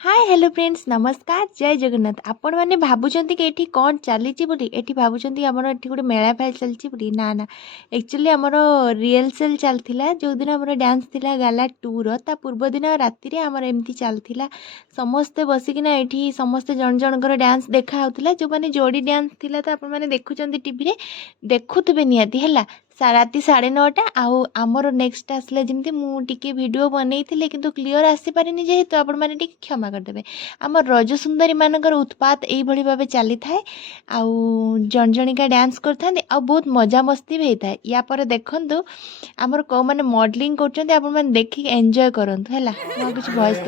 hi hello friends नमस्कार जय जगन्नाथ आपण मैंने भावुंट कि ये कौन चली ये भावुंट आमर ये गोटे मेला फेला चलती ना ना एक्चुअली आमर रिहर्सल चलता जो दिन आम डांस थिला गाला टूर ता पूर्व दिन राति आमर एमती चलता समस्ते बसिकिना ये समस्ते जन जनकर डांस देखा होता जो मैंने जोड़ी डांस थिला तो आपण मैंने देखुं टीवी देखुवे निहाती है राति 9:30 आमर नेक्स्ट आसला जमी मुझे वीडियो बनई किंतु क्लीयर आसीपारे जेहेतु आपण मैंने क्षमा करदे आम रज सुंदरी मानकर उत्पात यही भाव चली थाए जन जणिका डांस करते बहुत मजा मस्ती भी होता है या पर देखु आमर कौ मैंने मॉडलिंग कर देखिक एंजॉय करंतु है कुछ वॉइस